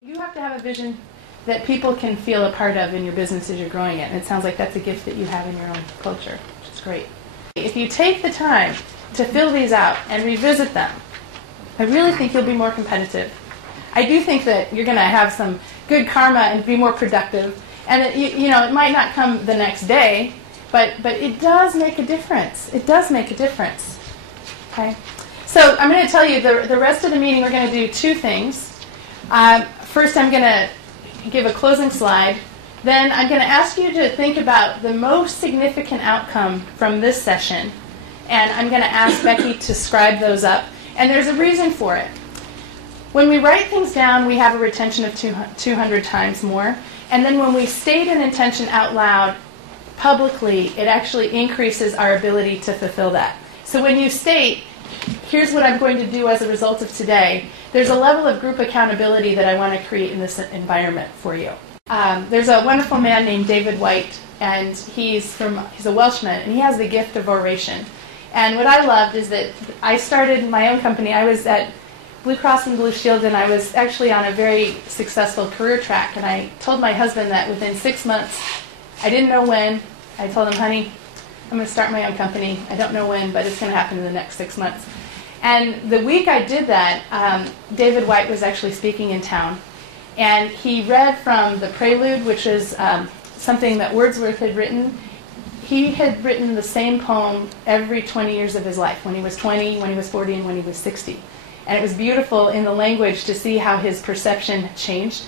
You have to have a vision that people can feel a part of in your business as you're growing it. And it sounds like that's a gift that you have in your own culture, which is great. If you take the time to fill these out and revisit them, I really think you'll be more competitive. I do think that you're going to have some good karma and be more productive. And it might not come the next day, but it does make a difference. It does make a difference. Okay? So I'm going to tell you the rest of the meeting we're going to do two things. First, I'm going to give a closing slide. Then I'm going to ask you to think about the most significant outcome from this session. And I'm going to ask Becky to scribe those up. And there's a reason for it. When we write things down, we have a retention of 200 times more. And then when we state an intention out loud, publicly, it actually increases our ability to fulfill that. So when you state, here's what I'm going to do as a result of today, there's a level of group accountability that I want to create in this environment for you. There's a wonderful man named David White, and he's a Welshman, and he has the gift of oration. And what I loved is that I started my own company. I was at Blue Cross and Blue Shield, and I was actually on a very successful career track. And I told my husband that within 6 months, I didn't know when, I told him, honey, I'm going to start my own company. I don't know when, but it's going to happen in the next 6 months. And the week I did that, David White was actually speaking in town. And he read from the Prelude, which is something that Wordsworth had written. He had written the same poem every 20 years of his life, when he was 20, when he was 40, and when he was 60. And it was beautiful in the language to see how his perception changed.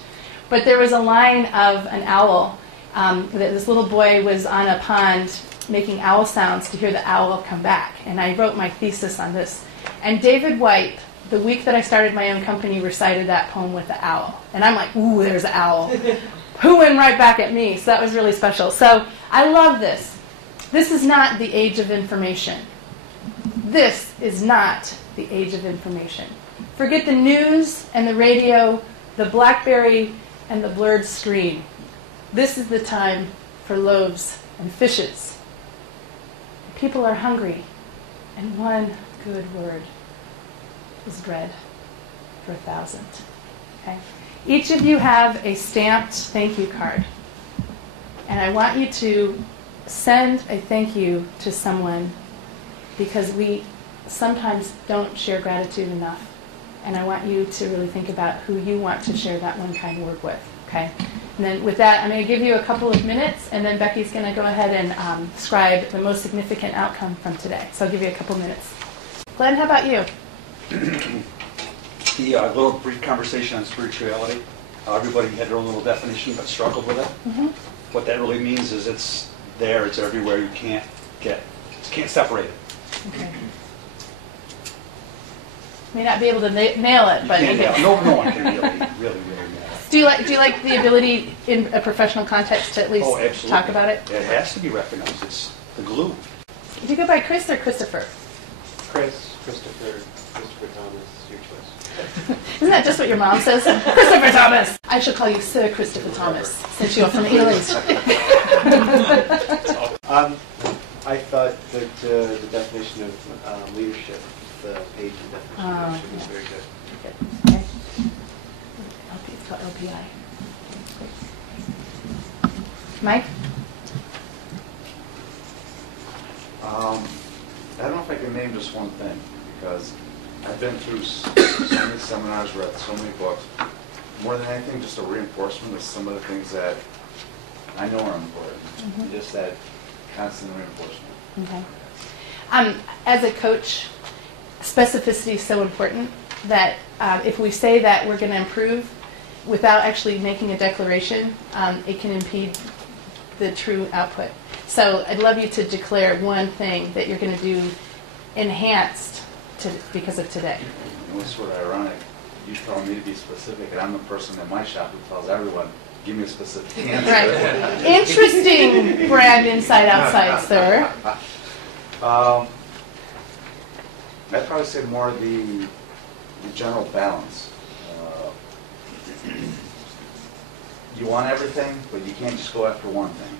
But there was a line of an owl. That this little boy was on a pond making owl sounds to hear the owl come back. And I wrote my thesis on this. And David White, the week that I started my own company, recited that poem with the owl. And I'm like, ooh, there's an owl. Hooing right back at me. So that was really special. So I love this. This is not the age of information. This is not the age of information. Forget the news and the radio, the BlackBerry and the blurred screen. This is the time for loaves and fishes. People are hungry, and one good word is bread for 1,000. Okay? Each of you have a stamped thank you card. And I want you to send a thank you to someone, because we sometimes don't share gratitude enough. And I want you to really think about who you want to share that one kind word with. Okay? And then with that, I'm going to give you a couple of minutes, and then Becky's going to go ahead and scribe the most significant outcome from today. So I'll give you a couple minutes. Glenn, how about you? The little brief conversation on spirituality. Everybody had their own little definition, but struggled with it. Mm-hmm. What that really means is it's there, it's everywhere. You can't separate it. Okay. May not be able to nail it, but no one can really nail it. Do you like the ability in a professional context to at least talk about it? It has to be recognized. It's the glue. Do you go by Chris or Christopher? Christopher Thomas, your choice. Isn't that just what your mom says? Christopher Thomas. I shall call you Sir Christopher Thomas, since you're from Ealing's. I thought that the definition of leadership, the page and definition of leadership was very good. Okay. It's called LPI. Mike? I don't know if I can name just one thing, because I've been through so many seminars, read so many books. More than anything, just a reinforcement of some of the things that I know are important. Mm-hmm. Just that constant reinforcement. Okay. As a coach, specificity is so important that if we say that we're going to improve without actually making a declaration, it can impede the true output. So I'd love you to declare one thing that you're going to do enhanced because of today. You know, it's sort of ironic. You tell me to be specific, and I'm the person in my shop who tells everyone, give me a specific answer. Right. Interesting brand inside outside, sir. I'd probably say more the general balance. You want everything, but you can't just go after one thing.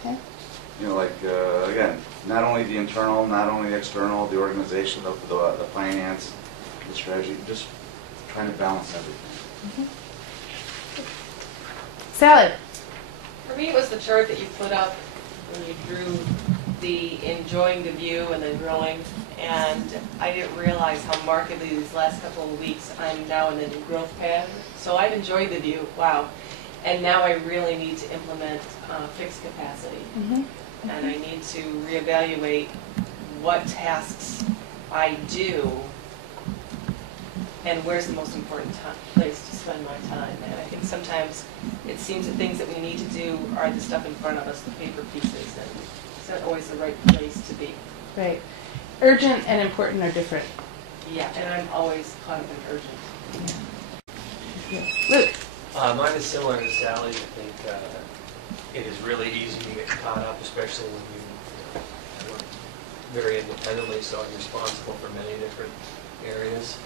Okay. You know, like, again, not only the internal, not only the external, the organization, the finance, the strategy, just trying to balance everything. Salad. For me, it was the chart that you put up when you drew the enjoying the view and the growing, and I didn't realize how markedly these last couple of weeks I'm now in a new growth pattern. So I've enjoyed the view, wow, and now I really need to implement fixed capacity, and I need to reevaluate what tasks I do and where's the most important place to spend my time. And I think sometimes it seems that things that we need to do are the stuff in front of us, the paper pieces, and it's not always the right place to be. Right. Urgent and important are different. Yeah, and I'm always caught up in urgent. Yeah. Luke. Mine is similar to Sally. I think it is really easy to get caught up, especially when you work very independently, so I'm responsible for many different areas.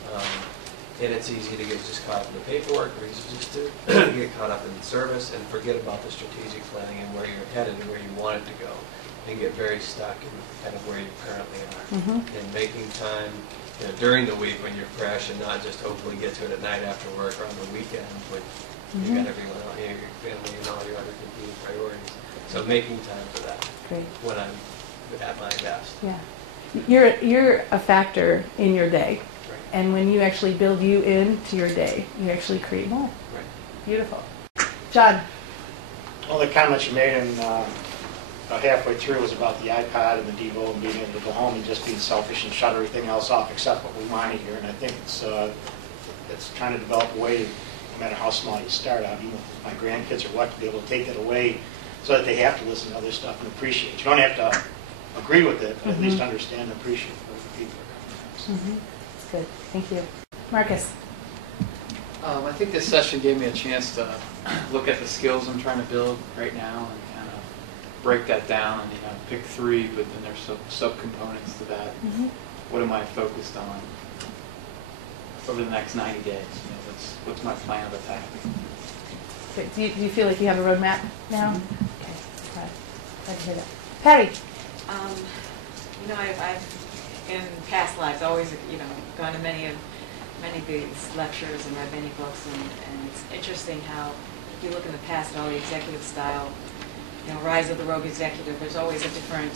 And it's easy to get just caught up in the paperwork, or easy just to get caught up in service and forget about the strategic planning and where you're headed and where you want it to go, and get very stuck in kind of where you currently are. And making time during the week when you're fresh, and not just hopefully get to it at night after work or on the weekend when you got everyone else, your family and all your other competing priorities. So making time for that. Great. When I'm at my best. Yeah. You're a factor in your day. And when you actually build you into your day, you actually create more. Right. Beautiful. John. Well, the comments you made in halfway through was about the iPad and the Devo and being able to go home and just being selfish and shut everything else off except what we want to hear. And I think it's trying to develop a way, no matter how small you start out, even with my grandkids or what, to be able to take that away so that they have to listen to other stuff and appreciate it. You don't have to agree with it, but at least understand and appreciate what the people are coming from. Good. Thank you. Marcus. I think this session gave me a chance to look at the skills I'm trying to build right now and kind of break that down and pick 3, but then there's subcomponents to that. What am I focused on over the next 90 days? What's my plan of attack? Good. Do you feel like you have a roadmap now? Okay. Glad to hear that. Patty. I've in past lives always, gone to many of these lectures and read many books, and it's interesting how, if you look in the past at all the executive style, rise of the rogue executive, there's always a different,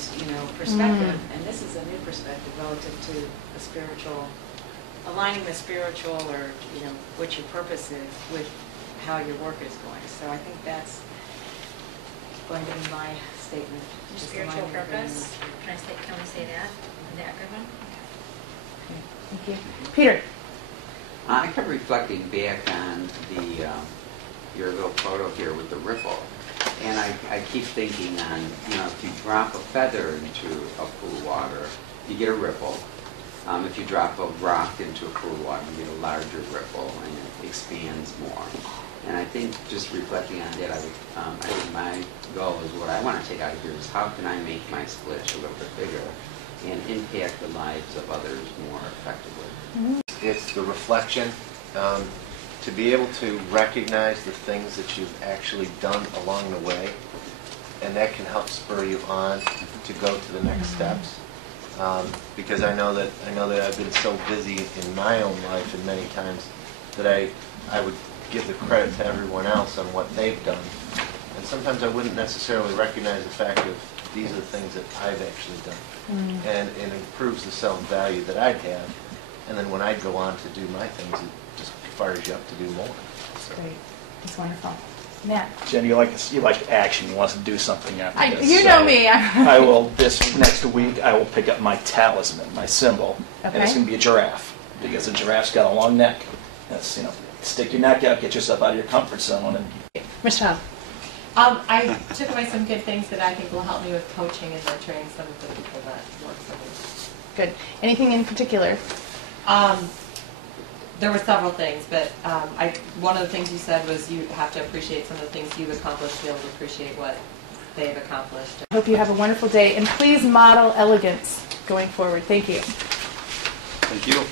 perspective, and this is a new perspective relative to the spiritual, aligning the spiritual or, what your purpose is with how your work is going. So I think that's going to be my statement. Your spiritual purpose. Can we say that? The acronym? Okay. Thank you. Peter. I kept reflecting back on your little photo here with the ripple, and I keep thinking on, if you drop a feather into a pool of water, you get a ripple. If you drop a rock into a pool of water, you get a larger ripple, and it expands more. And I think just reflecting on that, I think my goal is what I want to take out of here is how can I make my splash a little bit bigger and impact the lives of others more effectively. It's the reflection, to be able to recognize the things that you've actually done along the way, and that can help spur you on to go to the next steps. Because I know that I've been so busy in my own life, and many times that I would give the credit to everyone else on what they've done, and sometimes I wouldn't necessarily recognize the fact of these are the things that I've actually done, and it improves the self-value that I'd have, and then when I'd go on to do my things, it just fires you up to do more. So. Great. It's wonderful. Matt. Jen, you like action. You want us to do something after this. You know me. I will, this next week, I will pick up my talisman, my symbol, and it's going to be a giraffe, because a giraffe's got a long neck. That's, stick your neck out, get yourself out of your comfort zone. And Michelle. I took away some good things that I think will help me with coaching and nurturing some of the people that work with me. Good. Anything in particular? There were several things, but one of the things you said was you have to appreciate some of the things you've accomplished to be able to appreciate what they've accomplished. I hope you have a wonderful day, and please model elegance going forward. Thank you. Thank you.